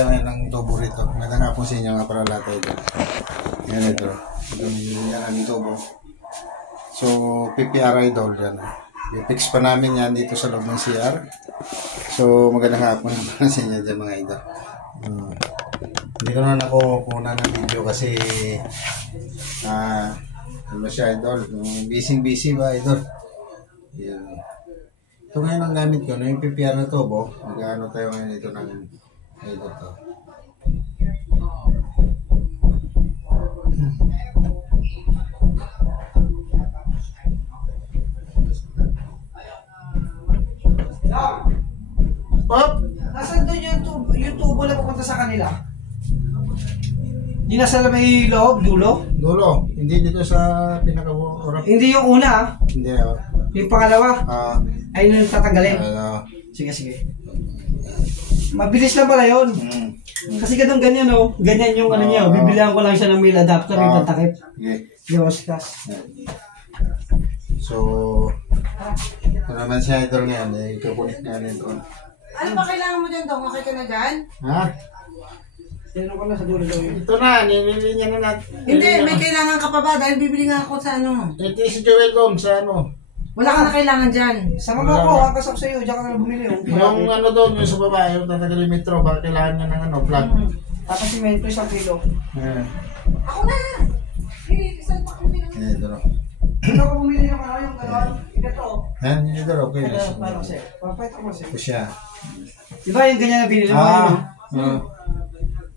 Yan ang tubo rito. Magandang hapon sa inyo nga para lahat ito. Yan ito. Yan ang tubo. So, PPR idol yan. I-fix pa namin yan dito sa loob ng CR. So, magandang hapon naman sa inyo dyan mga idol. Hindi ko na nakukuha ng video kasi ano siya idol. Busy ba idol? Yan. Ito ngayon ang gamit ko. Na yung PPR na tubo. Mag-ano tayo ngayon ito ng idol to. Pop! Nasaan doon yung tubo na pupunta sa kanila? Hindi nasa may loob, dulo? Dulo. Hindi dito sa pinaka-orap. Hindi yung una. Hindi. Yung pangalawa. Ayun yung tatanggalin. Sige, sige. Mabilis lang pala yun. Kasi ganyan o. Ganyan yung ano niya. Bibilihan ko lang siya ng mail adapter yung pantakip. Yung oskas. So, ito naman siya idol ngayon. Ikukunik na nito. Ano ba kailangan mo dyan, Dong? Okay ka na dyan? Ha? Sino ko na sa dulo daw yun? Ito na, nilili niya na natin. Hindi, may kailangan ka pa ba? Dahil bibili nga ako sa ano. Ito si Joel Gom sa ano. Wala ka na kailangan dyan. Sama mo ako, hakas ako sa'yo. Diyan ka na bumili. Yung ano doon, yung sa baba, yung tatagalin metro, baka kailangan niya ng ano, plug. Tapos simento, 1 kilo. Ako na! Isang pa kami. Ito na. Ito ko bumili yung ano, yung dalawang. Ito. Yan, ito na, okay. Ito, parang sa'yo. Papayat ako sa'yo. Ito siya. Diba yung ganyan na binili mo?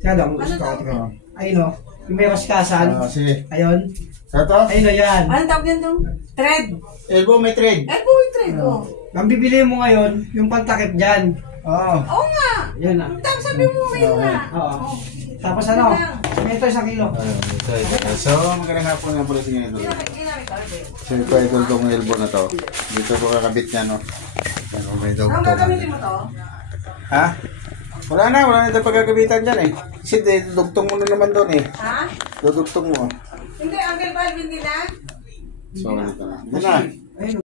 Kaya daw, gusto ko. Ayun o. Yung may raskasan. Sige. Ayun. Ito? Ayun o yan. Anong tawag yan, Dong? Thread. Elbow may thread. Elbow yung thread, oh. Ang bibili mo ngayon, yung pantakip dyan. Oo nga. Yan na. Tapos sabi mo may nga. Oo. Tapos ano? Ito 1 kilo. So, magandang hapon nga pala sa inyo ito. Ginamit ka rin. So, ito ay itong elbow na to. Dito ko kakabit niya, no? Yan, may dog Ang to. gagamitin mo to? Ha? Wala na ito pagkakabitan dyan eh. Kasi dudugtong mo na naman doon eh. Ha? Dudugtong mo. Hindi, Uncle Balvin nila. So, dito na. Dito na. Ayun.